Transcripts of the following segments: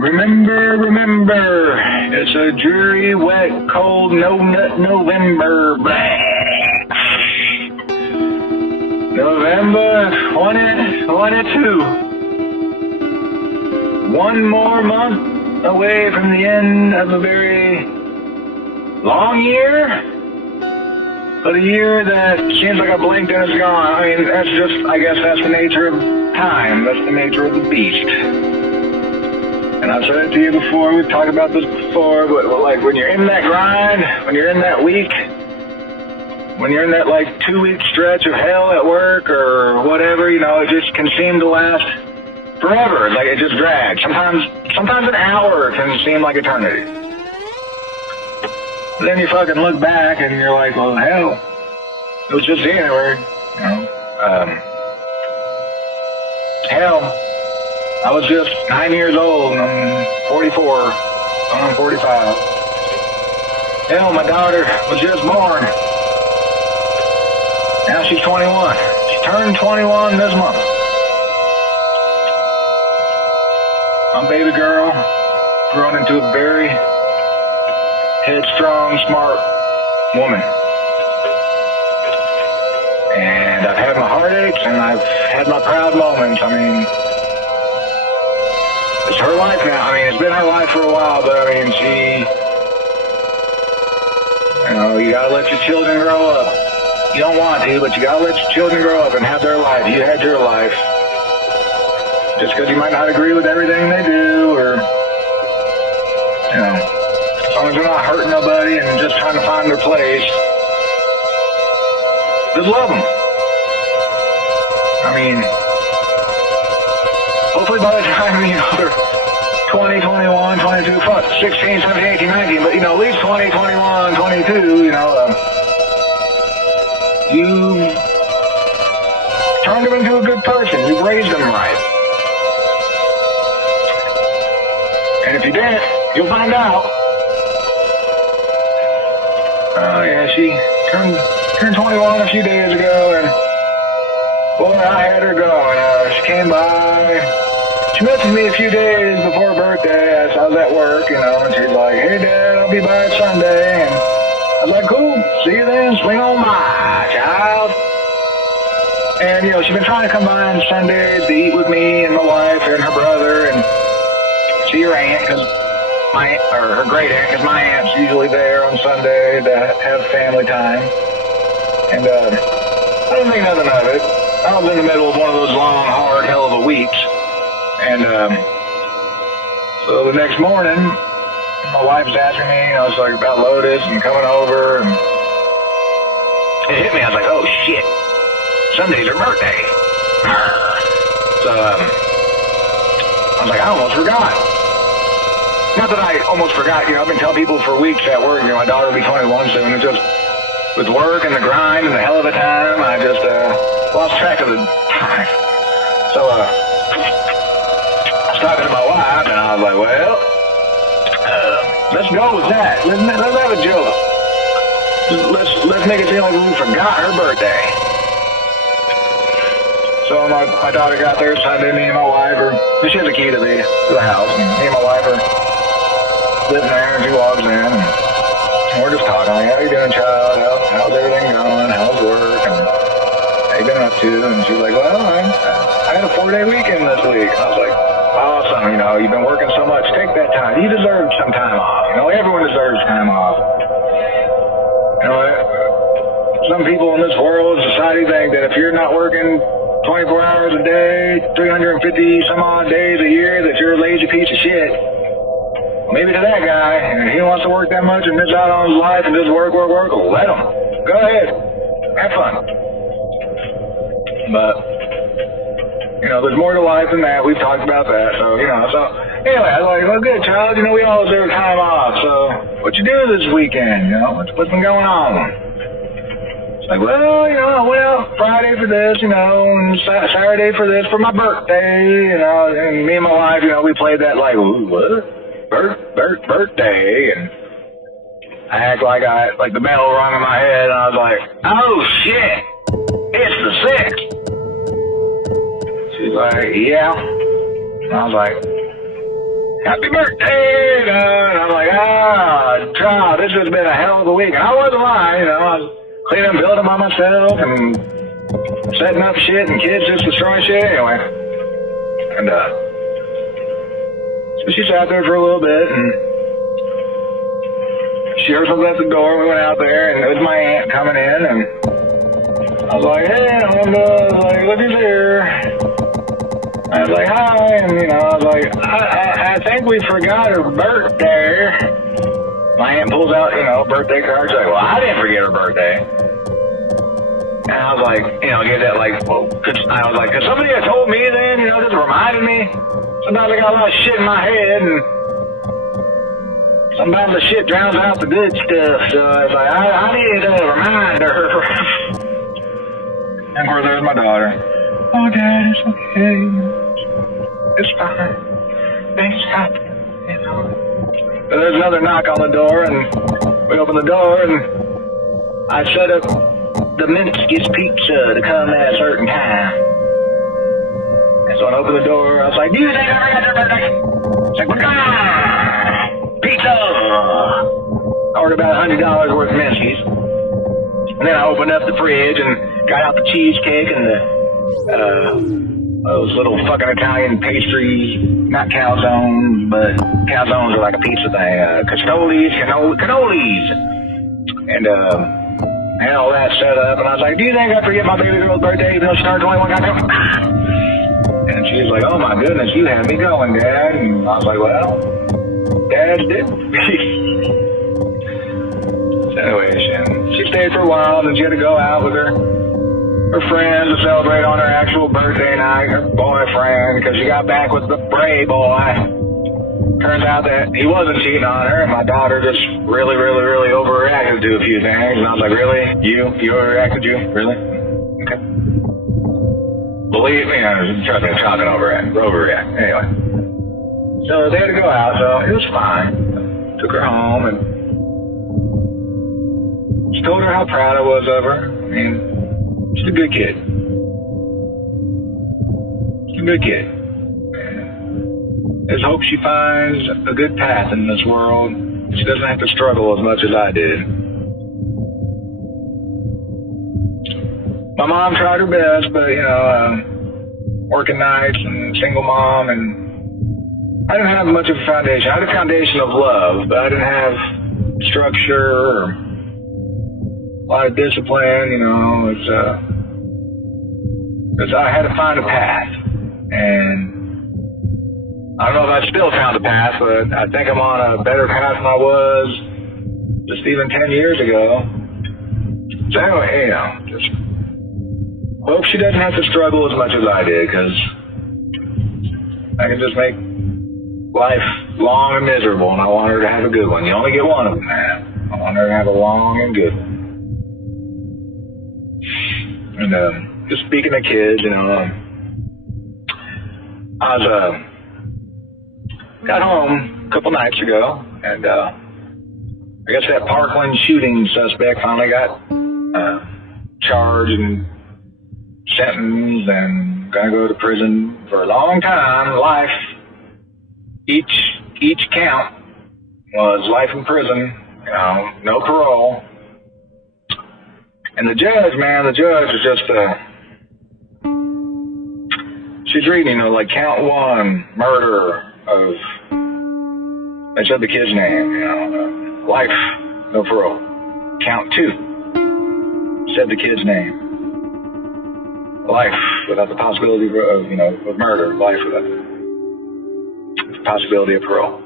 Remember, remember, it's a dreary, wet, cold, no-nut November. November 2022. One more month away from the end of a very long year, but a year that seems like I blinked and it's gone. I mean, that's just, I guess that's the nature of time. That's the nature of the beast. And I've said it to you before, we've talked about this before, but like when you're in that grind, when you're in that week, when you're in that like 2-week stretch of hell at work or whatever, you know, it just can seem to last forever. Like it just drags. Sometimes an hour can seem like eternity. But then you fucking look back and you're like, well, hell, it was just January, you know. Hell, I was just 9 years old and I'm 44, I'm 45. Hell, my daughter was just born. Now she's 21. She turned 21 this month. My baby girl grown into a very headstrong, smart woman. And I've had my heartaches and I've had my proud moments. I mean, it's her life now. I mean, it's been her life for a while, but I mean, you know, you gotta let your children grow up. You don't want to, but you gotta let your children grow up and have their life. You had your life. Just because you might not agree with everything they do, or, you know, as long as they're not hurting nobody and just trying to find their place, just love them. I mean, hopefully by the time, you know, they're 20, 21, 22, fuck, 16, 17, 18, 19, but, you know, at least 20, 21, 22, you know, you've turned them into a good person. You've raised them right. And if you didn't, you'll find out. Oh, yeah, she turned 21 a few days ago, and boy, I had her going. She came by. She messaged me a few days before her birthday. I was at work, you know, and she's like, hey, Dad, I'll be by Sunday. And I was like, cool, see you then, swing on by, child. And, you know, she's been trying to come by on Sundays to eat with me and my wife and her brother and see her aunt, her great aunt, because my aunt's usually there on Sunday to have family time. And I don't think nothing of it. I was in the middle of one of those long, hard, hell of a weeks. And so the next morning, my wife was asking me, you know, it's like about Lotus and coming over, and it hit me. I was like, oh shit, Sunday's her birthday. So I was like, I almost forgot. Not that I almost forgot, you know, I've been telling people for weeks at work, you know, my daughter will be 21 soon. It's just with work and the grind and the hell of a time, I just lost track of the time. So I was talking to my wife, and I was like, well, let's go with that. Let's have a joke. Let's make it seem like we forgot her birthday. So my daughter got there Sunday, me and my wife she has a key to the house, and me and my wife are living there, and she walks in, and we're just talking, like, how you doing, child? How's everything going? How's work? And how you been up to? And she's like, well, I had a 4-day weekend this week. I was like, awesome, you know, you've been working so much, take that time. You deserve some time off. You know, everyone deserves time off. You know, some people in this world, society, think that if you're not working 24 hours a day, 350 some odd days a year, that you're a lazy piece of shit. Maybe to that guy, and if he wants to work that much and miss out on his life and just work, let him. Go ahead. Have fun. But, you know, there's more to life than that. We've talked about that. So, you know, anyway, I was like, well, good, child. You know, we all deserve time off. So, what you do this weekend? You know, what's been going on? It's like, well, you know, I went out Friday for this, you know, and Saturday for this, for my birthday, you know, and me and my wife, you know, we played that like, ooh, what? Birthday, and I act like the bell rung in my head, and I was like, oh shit, it's the 6th. She's like, yeah. And I was like, happy birthday, and I'm like, child, this has been a hell of a week. And I wasn't lying, I was cleaning and building by myself and setting up shit, and kids just destroying shit anyway. And so she sat there for a little bit, and she heard something at the door. We went out there, and it was my aunt coming in, and I was like, hey, I was like, look who's here. I was like, hi, and I was like, I think we forgot her birthday. My aunt pulls out, birthday cards. She's like, well, I didn't forget her birthday. And I was like, get that like, well, I was like, could somebody have told me then, just reminded me? Sometimes I got a lot of shit in my head, and sometimes the shit drowns out the good stuff. So I was like, I needed a reminder. And of course, there's my daughter. Oh, Dad, it's okay. It's fine. Things happen, So there's another knock on the door, and we open the door, and I set up the Minskis pizza to come at a certain time. And so I opened the door. I was like, do you think I forgot your birthday? It's like, pizza! I ordered about $100 worth of Minskis. And then I opened up the fridge and got out the cheesecake and those little fucking Italian pastries, not calzones, but calzones are like a pizza thing. Cannolis. And I had all that set up, and I was like, do you think I forget my baby girl's birthday even though she turned 21? And she was like, oh my goodness, you had me going, Dad. And I was like, well, Dads do. So anyway, she stayed for a while, and she had to go out with her friends to celebrate on her actual birthday night, her boyfriend, because she got back with the Bray boy. Turns out that he wasn't cheating on her, and my daughter just really, really, really overreacted to a few things. And I was like, really? You overreacted, you? Really? Okay. Believe me, trust me, I'm talking overreact. Anyway. So they had to go out, so it was fine. Took her home, and just told her how proud I was of her. I mean, she's a good kid. She's a good kid. I just hope she finds a good path in this world. She doesn't have to struggle as much as I did. My mom tried her best, but, working nights and single mom, and I didn't have much of a foundation. I had a foundation of love, but I didn't have structure or a lot of discipline, because I had to find a path. And I don't know if I still found a path, but I think I'm on a better path than I was just even 10 years ago. So anyway, just hope she doesn't have to struggle as much as I did, because I can just make life long and miserable, and I want her to have a good one. You only get one of them, man. I want her to have a long and good one. And just speaking of kids, I was got home a couple nights ago, and I guess that Parkland shooting suspect finally got charged and sentenced and gonna go to prison for a long time, life. Each count was life in prison, no parole. And the judge is just she's reading, like count 1, murder of, they said the kid's name, life, no parole. Count 2, said the kid's name, life without the possibility of murder, life without the possibility of parole.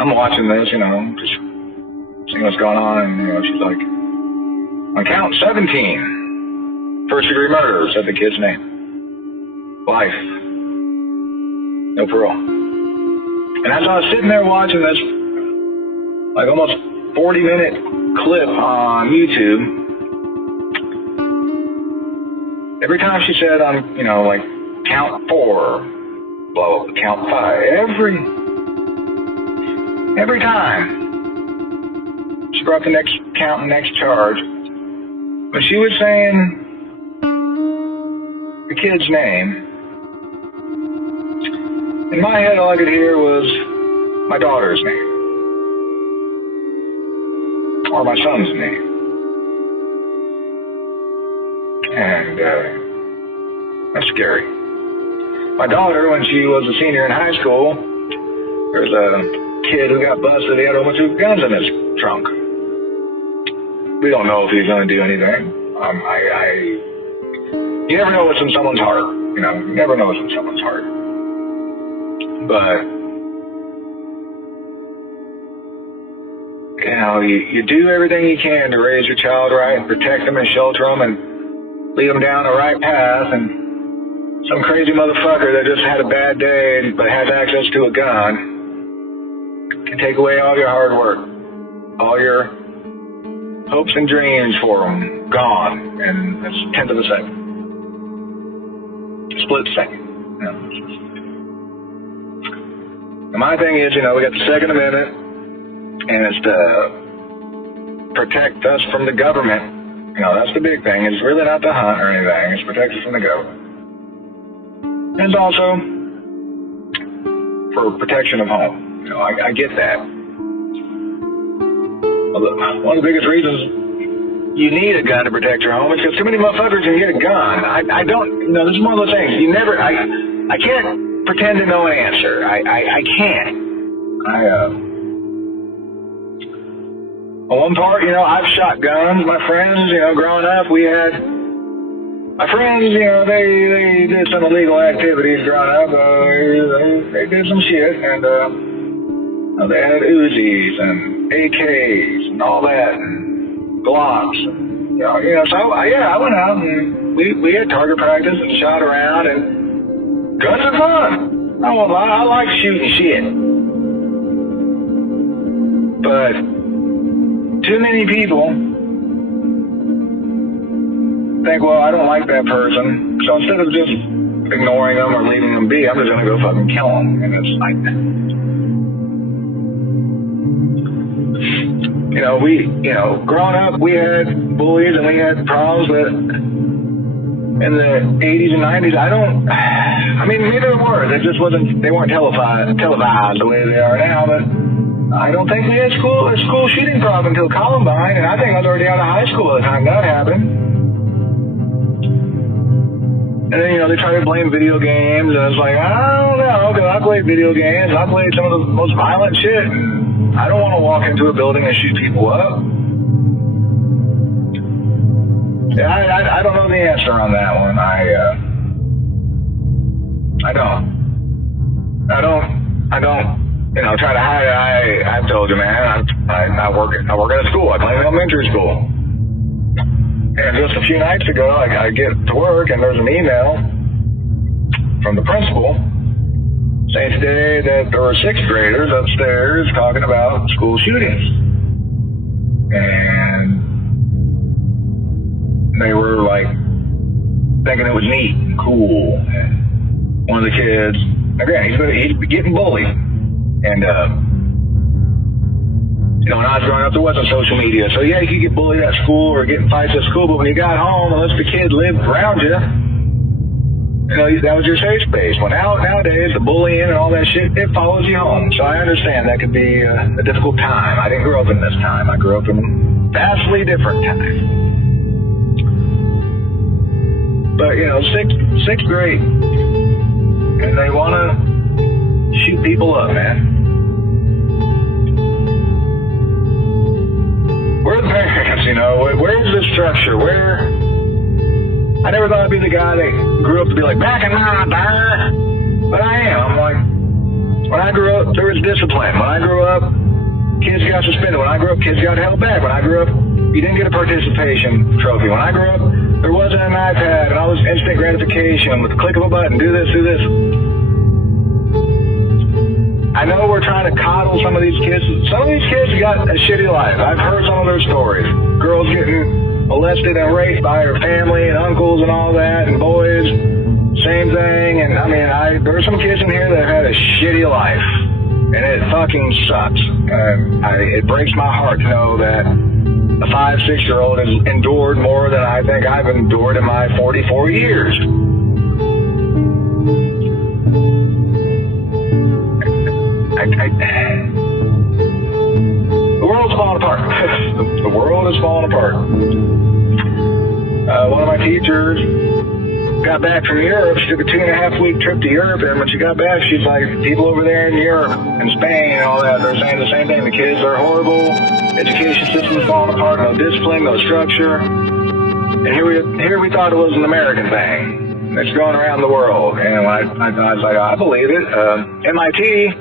I'm watching this, just seeing what's going on, and she's like, on count 17, first-degree murder, said the kid's name, life, no parole. And as I was sitting there watching this, like almost 40-minute clip on YouTube, every time she said on, like count 4, blah, blah, count 5, every time she brought the next count and next charge, but she was saying the kid's name, In my head, all I could hear was my daughter's name. Or my son's name. And that's scary. My daughter, when she was a senior in high school, there's a kid who got busted. He had a bunch of guns in his trunk. We don't know if he's going to do anything. You never know what's in someone's heart. You know, you never know what's in someone's heart. But, you know, you do everything you can to raise your child right, protect them and shelter them and lead them down the right path. And some crazy motherfucker that just had a bad day but has access to a gun can take away all your hard work, all your hopes and dreams for them, gone. And it's a tenth of a second. Split second. You know, and my thing is, you know, we got the Second Amendment, and it's to protect us from the government. You know, that's the big thing. It's really not to hunt or anything. It's to protect us from the government. And it's also for protection of home. You know, I get that. One of the biggest reasons you need a gun to protect your home is because too many motherfuckers can get a gun. I don't, you know, this is one of those things. You never, I can't pretend to know an answer. I can't. On one part, you know, I've shot guns. My friends, you know, growing up, my friends, you know, they did some illegal activities growing up. They did some shit, and they had Uzis and AKs and all that, and Glocks. And, you know, so I went out and we had target practice and shot around, and guns are fun. I won't lie, I like shooting shit. But too many people think, well, I don't like that person, so instead of just ignoring them or leaving them be, I'm just gonna go fucking kill them. And it's like, you know, growing up, we had bullies and we had problems that in the 80s and 90s, maybe there were. They weren't televised the way they are now, but I don't think we had a school shooting problem until Columbine, and I think I was already out of high school at the time that happened. And then, you know, they try to blame video games, and it's like, I don't know, because I played video games, I played some of the most violent shit, and I don't want to walk into a building and shoot people up. Yeah, I don't know the answer on that one. I don't, you know, try to hide it. I've told you, man, I work at a school. I claim elementary school. And just a few nights ago, I get to work, and there's an email from the principal saying today that there were 6th graders upstairs talking about school shootings. And they were, like, thinking it was neat and cool. And one of the kids, again, he's getting bullied. And, you know, when I was growing up, there wasn't social media. So, yeah, you could get bullied at school or get in fights at school, but when you got home, unless the kid lived around you, you know, that was your safe space. Well, nowadays, the bullying and all that shit, it follows you home. So I understand that could be a difficult time. I didn't grow up in this time. I grew up in a vastly different time. But, you know, sixth grade, and they want to shoot people up, man. Where are the parents, you know? Where's the structure? I never thought I'd be the guy that grew up to be like, back in my day. But I am. I'm like, when I grew up, there was discipline. When I grew up, kids got suspended. When I grew up, kids got held back. When I grew up, you didn't get a participation trophy. When I grew up, there wasn't an iPad and all this instant gratification with the click of a button, do this, do this. I know we're trying to coddle some of these kids. Some of these kids got a shitty life. I've heard some of their stories. Girls getting molested and raped by her family and uncles and all that, and boys, same thing. And I mean, there are some kids in here that have had a shitty life, and it fucking sucks. It breaks my heart to know that a 5-6-year-old has endured more than I think I've endured in my 44 years. The world's falling apart. The world is falling apart. One of my teachers got back from Europe. She took a 2.5-week trip to Europe, and when she got back, she's like, people over there in Europe and Spain and all that, they're saying the same thing. The kids are horrible. Education system is falling apart. No discipline, no structure. And here we thought it was an American thing. It's going around the world. And when I was like, I believe it. MIT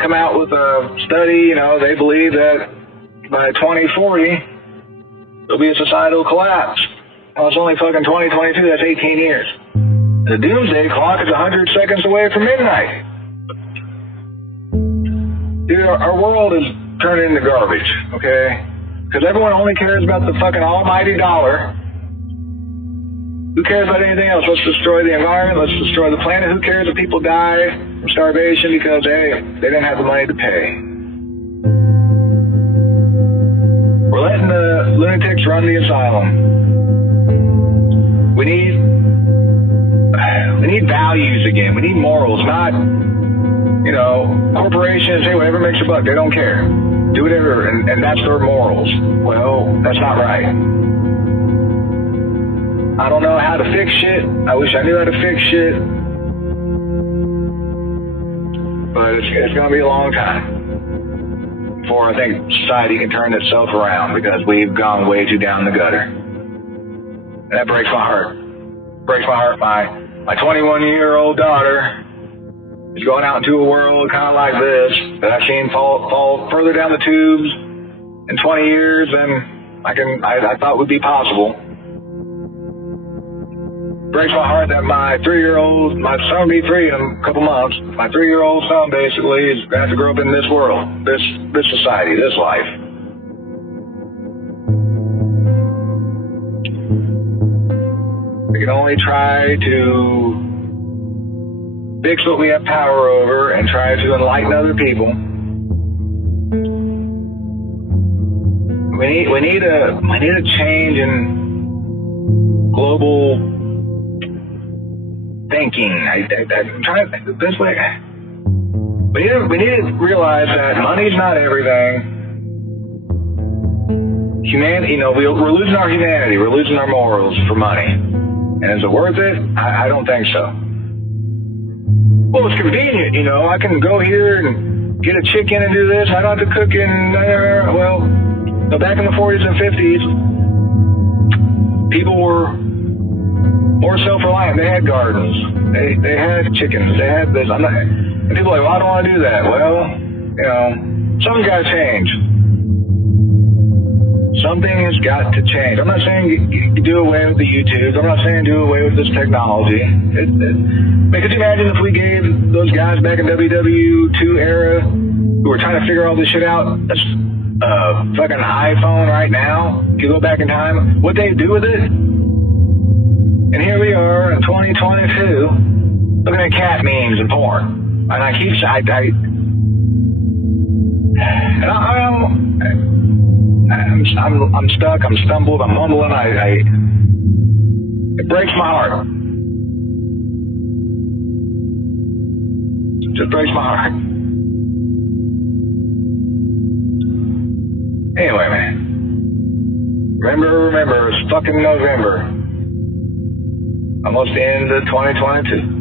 come out with a study. They believe that by 2040 there'll be a societal collapse. Well, it's only fucking 2022. That's 18 years. The doomsday clock is 100 seconds away from midnight. Dude, our world is turning into garbage, okay? Because everyone only cares about the fucking almighty dollar. Who cares about anything else? Let's destroy the environment. Let's destroy the planet. Who cares if people die from starvation because, hey, they didn't have the money to pay? We're letting the lunatics run the asylum. We need values again. We need morals, not, corporations, hey, whatever makes a buck. They don't care. Do whatever, and that's their morals. Well, that's not right. I don't know how to fix shit. I wish I knew how to fix shit. But it's going to be a long time before I think society can turn itself around, because we've gone way too down the gutter. And that breaks my heart. Breaks my heart. My 21-year-old daughter is going out into a world kind of like this that I've seen fall further down the tubes in 20 years than I thought would be possible. Breaks my heart that my son will be 3 in a couple months. My 3-year-old son basically is going to have to grow up in this world, this society, this life. We can only try to fix what we have power over and try to enlighten other people. We need a change in global thinking. I'm trying to think the best way. We need to realize that money's not everything. Humanity, we're losing our humanity. We're losing our morals for money. And is it worth it? I don't think so. Well, it's convenient, I can go here and get a chicken and do this. I don't have to cook in, well, back in the 40s and 50s, people were more self-reliant. They had gardens. They had chickens. They had this. And people are like, well, I don't want to do that. Well, something's got to change. Something has got to change. I'm not saying you do away with the YouTube. I'm not saying do away with this technology. Could you imagine if we gave those guys back in WW2 era who were trying to figure all this shit out a fucking iPhone right now? You go back in time, what they'd do with it? And here we are in 2022 looking at cat memes and porn. And I keep I'm stuck, I'm stumbled, I'm mumbling, it breaks my heart. It just breaks my heart. Anyway, man. Remember, it's fucking November. Almost the end of 2022.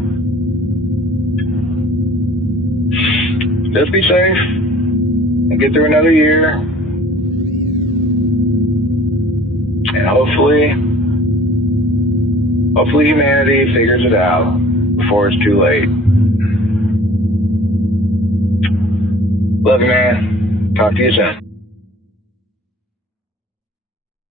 Just be safe and get through another year. And hopefully humanity figures it out before it's too late. Love you, man. Talk to you soon.